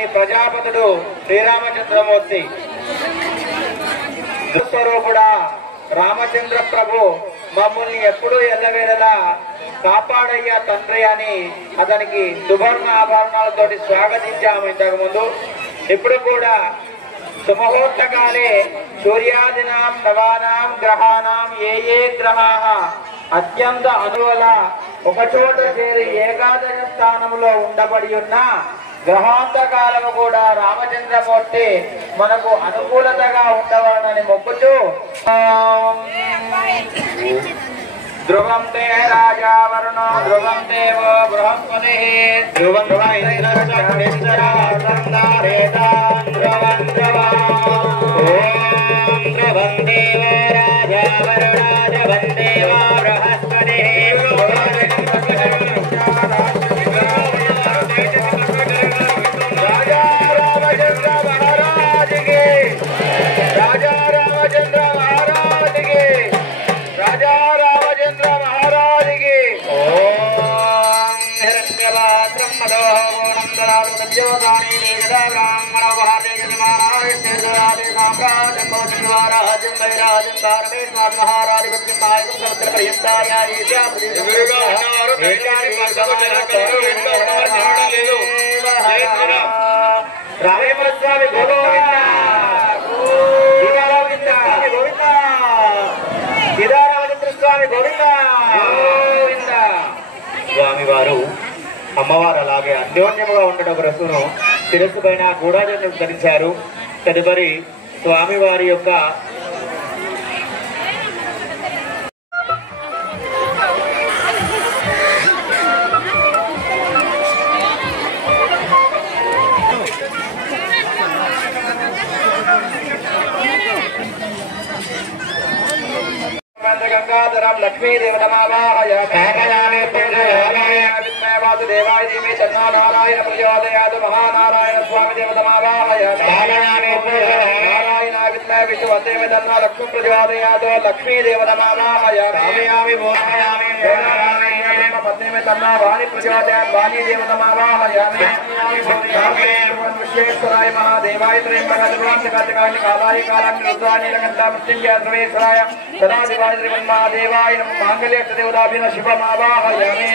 అయినటువంటి ప్రజాపతుడు శ్రీరామచంద్రమూర్తి స్వరూపుడా రామచంద్ర ప్రభు మమ్మల్ని ఎప్పుడూ ఎల్లవేళలా కాపాడయ్యా తండ్రి అని అతనికి సువర్ణ ఆభరణాలతోటి స్వాగతించాము ఇంతకు ముందు. ఇప్పుడు కూడా సుముహూర్తకాలే సూర్యాదినాం నవానాం గ్రహానాం ఏ గ్రహాః అత్యంత అనువల ఒకచోట చేరి ఏకాదశ స్థానంలో ఉండబడి ఉన్న గ్రహాంతకాలము కూడా రామచంద్రమూర్తి మనకు అనుకూలతగా ఉండవాలని మొక్కుతూ ధ్రువం తే రాజా వరుణో ధ్రువం దేవో బృహస్పతి ధ్రువం ధ్రువం దేవో రాజా వరుణో ధ్రువం దేవో బృహస్పతి రామేశ్వరస్వామి సీతారామచంద్రస్వామి గోవింద. స్వామివారు అమ్మవారు అలాగే అన్యోన్యముగా ఉండడం రసును శిరస్సు పైన గూఢాజను ధరించారు. తదుపరి స్వామివారి యొక్క గంగాధరం లక్ష్మీ దేవతమావాహయ వాసుదేవాయ ధీమహి తన్నో నారాయణ ప్రచోదయాత్ మహానారాయణ స్వామి దేవతమావాహయ నారాయణ విద్మహే విష్ణువతే తన్నో లక్ష్మీ ప్రచోదయాత్ లక్ష్మీ దేవతమావాహయ రామయామి భూమయామి పద్మే తన్నో వాణి ప్రచోదయాత్ వాణి దేవతమావాహయామి విశ్వేశ్వరాయ మహాదేవాయ త్రయంబకాయ కాలాయ కాలాన్ని రుద్రాయ నీలకంఠ మృత్యుంజయ ధ్రువేశ్వరాయ సదాశివాయ శ్రీమన్మహాదేవాయ మాంగళ్యదేవతాభిన శుభమావాహయామి.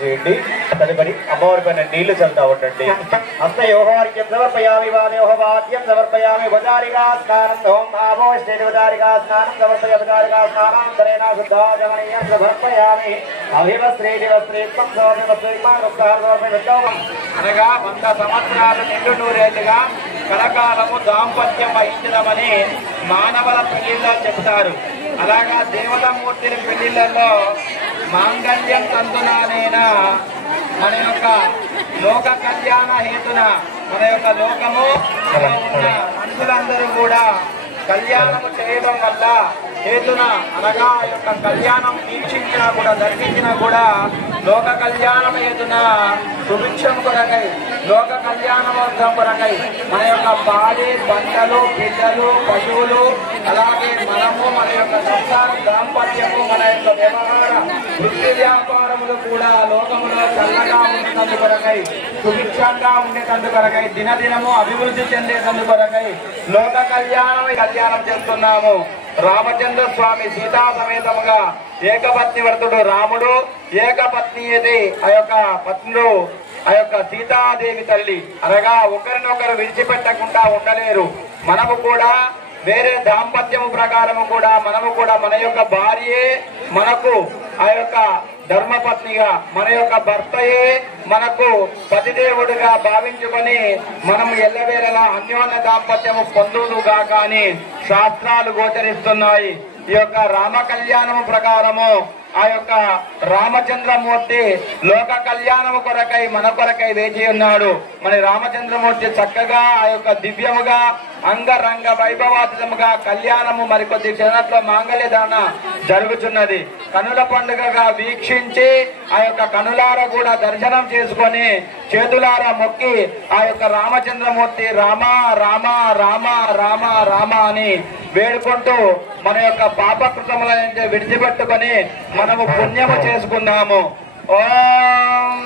చేయండి. తదుపరి అమ్మవారి పైన నీళ్లు చల్లుతా ఉండండి. హస్తయోహార్ఘ్యం సమర్పయామి వాద్యం సమర్పయామి ఉపచారిగా స్నానం ఓం భావో శ్రీదేవతారిగా స్నానం సమర్పయారిగా స్నానాంతరేణ శుద్ధాజమనీయం సమర్పయామి అనగా 100 సంవత్సరాలు నిండు నూరేళ్లుగా కలకాలము దాంపత్యం వహించడమని మానవుల పెళ్లిలో చెబుతారు. అలాగా దేవతామూర్తుల పెళ్లిళ్లలో మాంగళ్యం తంతునానేనా మన యొక్క లోక కళ్యాణ హేతున మన యొక్క లోకము ఉన్న మనుషులందరూ కూడా కళ్యాణము చేయడం వల్ల హేతున అనగా ఆ యొక్క కళ్యాణం వీక్షించినా కూడా దర్శించినా కూడా లోక కళ్యాణం హేతున సుభిక్షం కొరకై లోక కళ్యాణవర్గం కొరకై మన యొక్క భార్య పంటలు పిల్లలు పశువులు అలాగే మనము మన యొక్క సంసార దాంపత్యము మన యొక్క వ్యవహార వృత్తి వ్యాపారములు కూడా లోకములో చల్లగా ఉండేందు కొరకై సుభిక్షంగా ఉండేటందు కొరకై దినదినము అభివృద్ధి చెందేటందు కొరకై లోక కళ్యాణం చేస్తున్నాము. రామచంద్ర స్వామి సీతా సమేతముగా ఏకపత్ని వ్రతుడు రాముడు, ఏకపత్ని ఆ యొక్క పత్నులు ఆ యొక్క సీతాదేవి తల్లి అనగా ఒకరినొకరు విడిచిపెట్టకుండా ఉండలేరు. మనము కూడా వేరే దాంపత్యము ప్రకారము కూడా మనము కూడా మన యొక్క భార్యే మనకు ఆ యొక్క ధర్మపత్నిగా మన యొక్క భర్తయే మనకు పతిదేవుడిగా భావించుకొని మనము ఎల్లవేళలా అన్యోన్య దాంపత్యము పొందుదుగా కానీ శాస్త్రాలు గోచరిస్తున్నాయి. ఈ యొక్క రామ కళ్యాణము ప్రకారము ఆ యొక్క రామచంద్రమూర్తి లోక కళ్యాణము కొరకై మన కొరకై వేచి ఉన్నాడు. మన రామచంద్రమూర్తి చక్కగా ఆ యొక్క దివ్యముగా అంగరంగ వైభవాతముగా కళ్యాణము మరికొద్ది క్షణంలో మాంగళ్య ధారణ జరుగుతున్నది. కనుల పండుగగా వీక్షించి ఆ యొక్క కనులార కూడా దర్శనం చేసుకొని చేతులారా మొక్కి ఆ యొక్క రామచంద్రమూర్తి రామ రామ రామ రామ రామ అని వేడుకుంటూ మన యొక్క పాపకృతములను విడిచిపెట్టుకొని మనము పుణ్యము చేసుకున్నాము. ఓం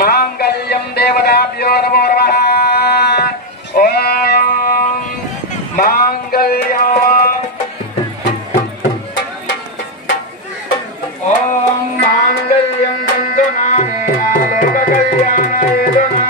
మాంగళ్యం దేవతాభ్యో నమో నమః. ఓం మాంగళ్యం ఓం మాంగళ్యం తంతునానేన లోక కళ్యాణేతునా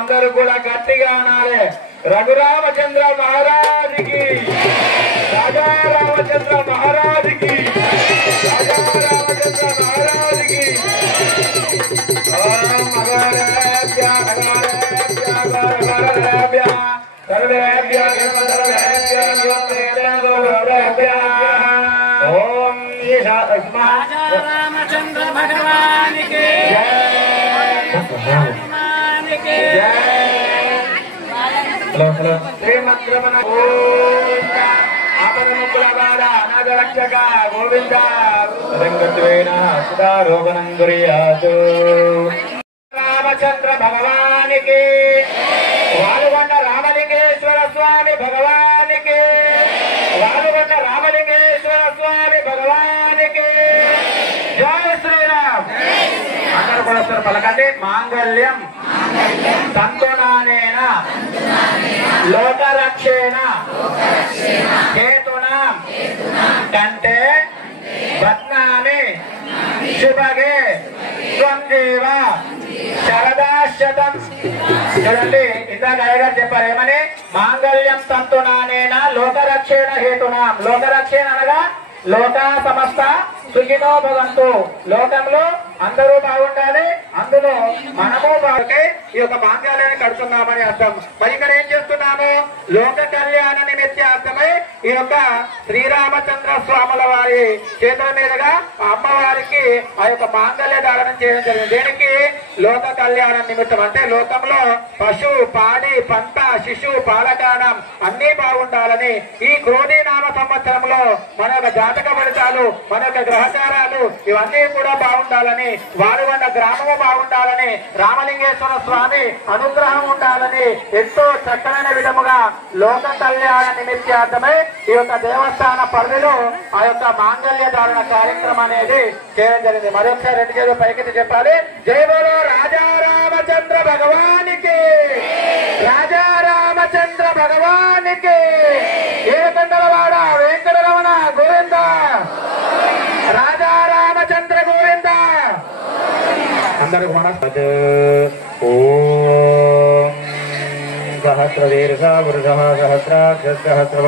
అందరూ కూడా గట్టిగా అనాలి. రఘురామచంద్ర మహారాజుకి, రాజా రామచంద్ర మహారాజుకి, రాజా రామచంద్ర మహారాజుకి. ఓం మగారేభ్య మగారేభ్య మగారేభ్య సర్వేభ్య సర్వేభ్య. ఓం రామచంద్ర భగవానికి శ్రీమద్రమణ గోవింద ఆపదముకులవాడ అనాథరక్షక గోవింద రంగత్వేన సుధారోపణం కుర్యాతు. రామచంద్ర భగవానికి, వాలుగొండ రామలింగేశ్వర స్వామి భగవానికి, వాలుగొండ రామలింగేశ్వర స్వామి భగవానికి. జై శ్రీరామ్. అందరూ కూడా పలకండి. మాంగళ్యం తంతునానేన లోకరక్షేణ హేతునా కంటే బధ్నామి శుభగే త్వం జీవ శరదాశతం. చూడండి, ఇందాక అయ్యగారు చెప్పారు ఏమని? మాంగళ్యం తంతునానేన లోకరక్షేణ హేతునా. లోకరక్షేణ అనగా లోక సమస్త సుఖినో భవంతు. లోకంలో అందరూ బాగుండాలి, అందులో మనము బాగుంటే ఈ యొక్క మాంగళ్యాన్ని కడుతున్నామని అర్థం. మరి ఇక్కడ ఏం చేస్తున్నాము? లోక కళ్యాణ నిమిత్తార్థమై ఈ యొక్క శ్రీరామచంద్ర స్వాముల వారి చేతుల మీదుగా అమ్మవారికి ఆ యొక్క మాంగళ్య ధారణం చేయడం జరిగింది. దేనికి? లోక కళ్యాణ నిమిత్తం. అంటే లోకంలో పశు పాడి పంట శిశు పాలకానం అన్ని బాగుండాలని ఈ క్రోధీ నామ సంవత్సరంలో మన యొక్క జాతక ఫలితాలు, మన యొక్క గ్రహచారాలు ఇవన్నీ కూడా బాగుండాలని, వారుగొండ గ్రామము బాగుండాలని, రామలింగేశ్వర స్వామి అనుగ్రహం ఉండాలని ఎంతో చక్కనైన విధముగా లోక కళ్యాణ నిమిత్తార్థమై ఈ యొక్క దేవస్థాన పరిధిలో ఆ యొక్క మాంగళ్య ధారణ కార్యక్రమం అనేది చేయడం జరిగింది. మరొకసారి రెండు చేతులు పైకెత్తి చెప్పాలి. జై బోలో రాజా రామచంద్ర భగవానికి, రాజా రామచంద్ర భగవానికి. ఏడుకొండలవాడ వెంకటరమణ గోవింద, రాజా రామచంద్ర గోవింద. అందరూ ఓం సహస్ర దీర్ఘ పురుష సహస్రాక్ష సహస్ర